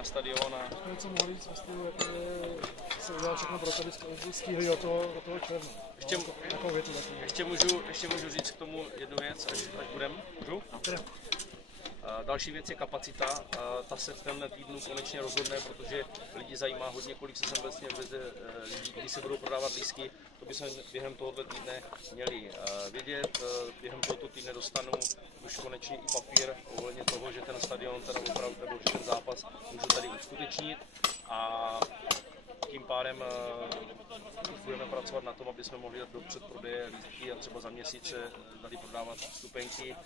na stadion. Co mohli říct, jako se udělal všechno pro to, aby stíhli do toho června. Ještě můžu říct k tomu jednu věc, až budem. Můžu? Další věc je kapacita, ta se v tomhle týdnu konečně rozhodne, protože lidi zajímá hodně, kolik se sem vlastně lidí, kdy se budou prodávat lístky, to bychom během tohoto týdne měli vědět. Během tohoto týdne dostanu už konečně i papír ohledně toho, že ten stadion teda opravdu, nebo že ten zápas můžu tady uskutečnit a tím pádem už budeme pracovat na tom, aby jsme mohli dát do předprodeje lístky a třeba za měsíc tady prodávat vstupenky.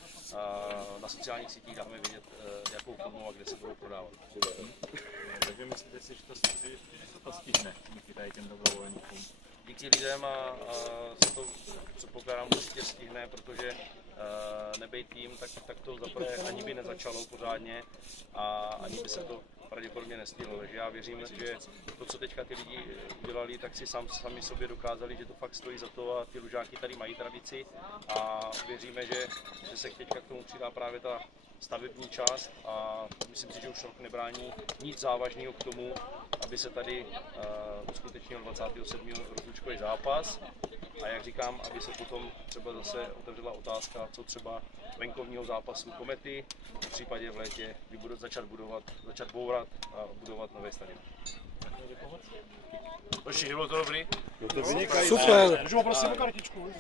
Na sociálních sítích dáme vědět, jakou formou a kde se budou prodávat. Takže myslíte si, že to stihne díky tady těm dobrovolníkům? Díky lidem a se to předpokládám určitě stihne, protože nebejt tým, tak to zaprvé ani by nezačalo pořádně a ani by se to pravděpodobně nestihlo. Takže já věřím, že to, co teďka ty lidi udělali, tak si sami sobě dokázali, že to fakt stojí za to a ty lužáky tady mají tradici a věříme, že se teďka k tomu přidá právě ta stavební část a myslím si, že už rok nebrání nic závažného k tomu, aby se tady uskutečnil 27. rozlučkový zápas a jak říkám, aby se potom třeba zase otevřela otázka, co třeba venkovního zápasu Komety, v případě v létě, kdy budou začat bourat a budovat nové stadion. Bylo to dobrý? Super! Můžu poprosit o kartičku?